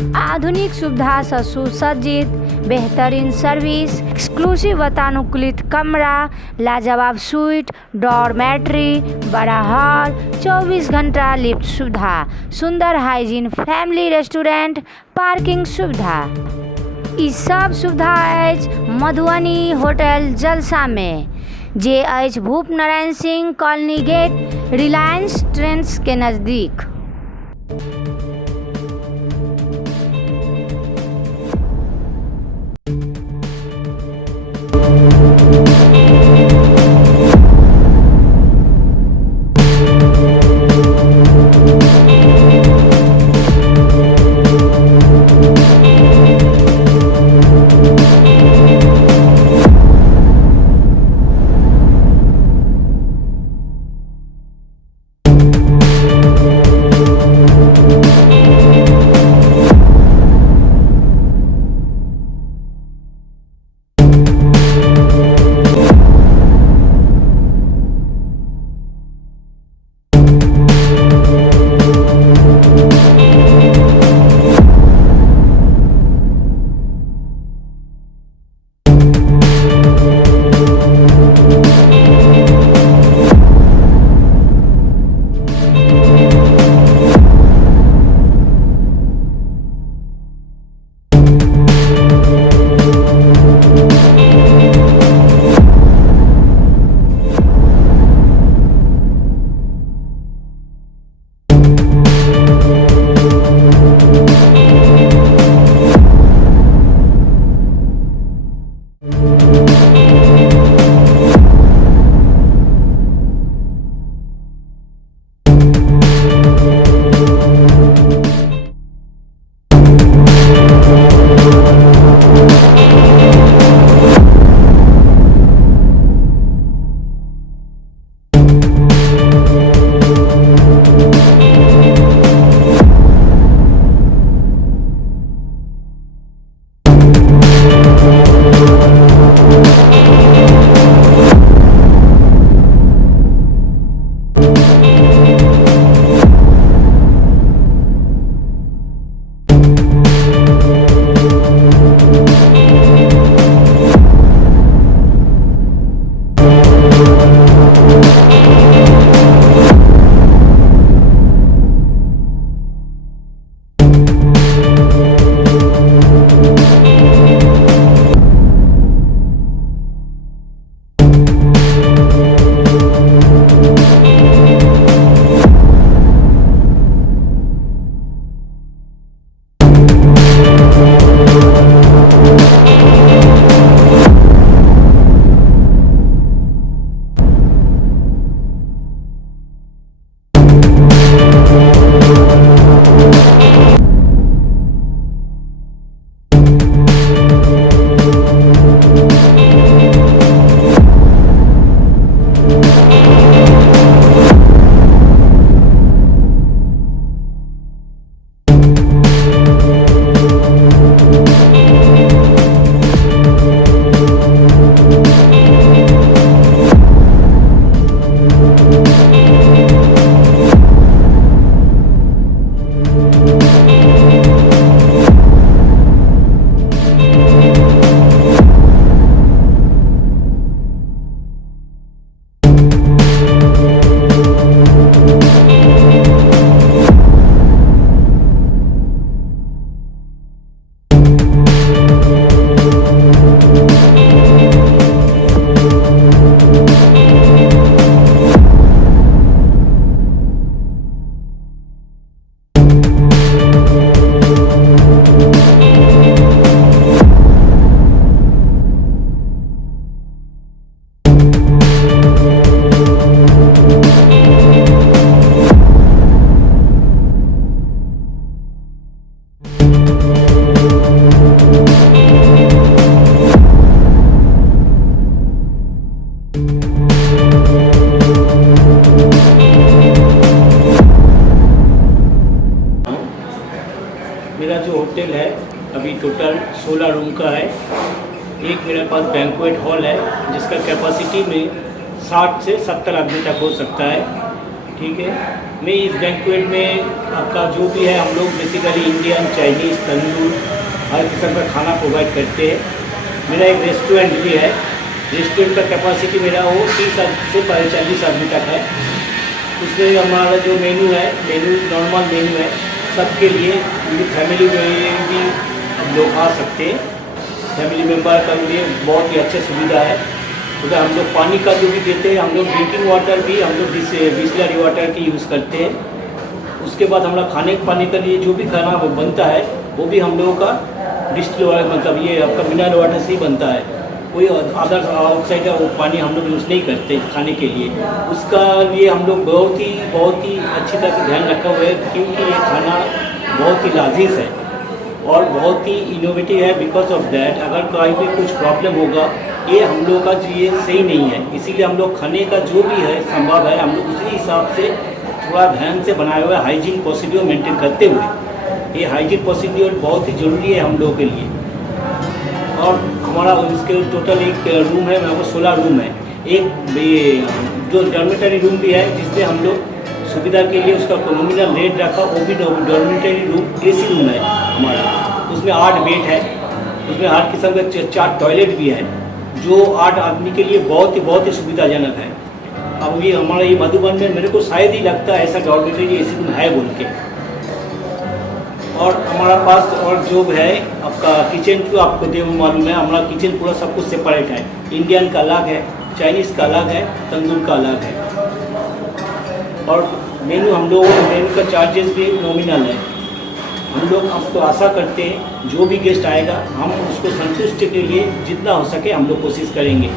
आधुनिक सुविधा से सुसज्जित, बेहतरीन सर्विस, एक्सक्लूसिव वातानुकूलित कमरा, लाजवाब स्वीट, डॉर्मेट्री, बड़ा हॉल, 24 घंटा लिफ्ट सुविधा, सुंदर हाइजीन फैमिली रेस्टोरेंट, पार्किंग सुविधा। ई सब सुविधा अछि मधुबनी होटल जलसा में, जे अछि Bhup Narayan Singh colony gate, Reliance Trends के नज़दीक। मेरा जो होटल है अभी टोटल 16 रूम का है। एक मेरे पास बैंक्वेट हॉल है जिसका कैपेसिटी में 60 से 70 आदमी तक हो सकता है। ठीक है। में इस बैंक्वेट में आपका जो भी है हम लोग बेसिकली इंडियन, चाइनीज़, तंदूर हर किस्म का खाना प्रोवाइड करते हैं। मेरा एक रेस्टोरेंट भी है। रेस्टोरेंट का कैपेसिटी मेरा वो 30 से 40 आदमी तक है। उसमें हमारा जो मेनू नॉर्मल मेनू है सबके लिए, फैमिली में भी हम लोग आ सकते हैं। फैमिली मेम्बर का लिए बहुत ही अच्छा सुविधा है। उधर हम लोग पानी का जो भी देते हैं, हम लोग ड्रिंकिंग वाटर भी हम लोग बिस्लरी वाटर की यूज़ करते हैं। उसके बाद हमारा खाने पानी के लिए जो भी खाना वो बनता है वो भी हम लोगों का डिस्टिल वाटर, मतलब ये आपका मिनरल वाटर से ही बनता है। कोई अदर आउटसाइड का वो पानी हम लोग यूज़ नहीं करते खाने के लिए। उसका लिए हम लोग बहुत ही अच्छी तरह से ध्यान रखा हुआ है, क्योंकि ये खाना बहुत ही लजीज है और बहुत ही इनोवेटिव है। बिकॉज ऑफ दैट अगर कहीं भी कुछ प्रॉब्लम होगा, ये हम लोग का ये सही नहीं है। इसीलिए हम लोग खाने का जो भी है संभव है हम लोग उसी हिसाब से थोड़ा ध्यान से बनाए हुए हाइजीन प्रोसीड्योर मेंटेन करते हुए। ये हाइजीन प्रोसीड्योर बहुत ही ज़रूरी है हम लोगों के लिए। और हमारा इसके टोटल एक रूम है, मेरे को 16 रूम है। एक जो डॉर्मेटरी रूम भी है जिससे हम लोग सुविधा के लिए उसका नॉमिनल रेट रखा, वो भी डॉर्मेटरी रूम AC रूम है हमारा। उसमें 8 बेड है, उसमें हर किस्म का 4 टॉयलेट भी है, जो 8 आदमी के लिए बहुत ही सुविधाजनक है। अब ये हमारा ये मधुबन में मेरे को शायद ही लगता है ऐसा डॉर्मेटरी AC रूम है बोल के। और हमारा पास और जो है आपका किचन तो आपको मालूम है, हमारा किचन पूरा सब कुछ सेपरेट है। इंडियन का अलग है, चाइनीज़ का अलग है, तंदूर का अलग है। और मेनू हम लोग मेनू का चार्जेस भी नॉमिनल है। हम लोग आपको आशा करते हैं जो भी गेस्ट आएगा हम उसको संतुष्टि के लिए जितना हो सके हम लोग कोशिश करेंगे।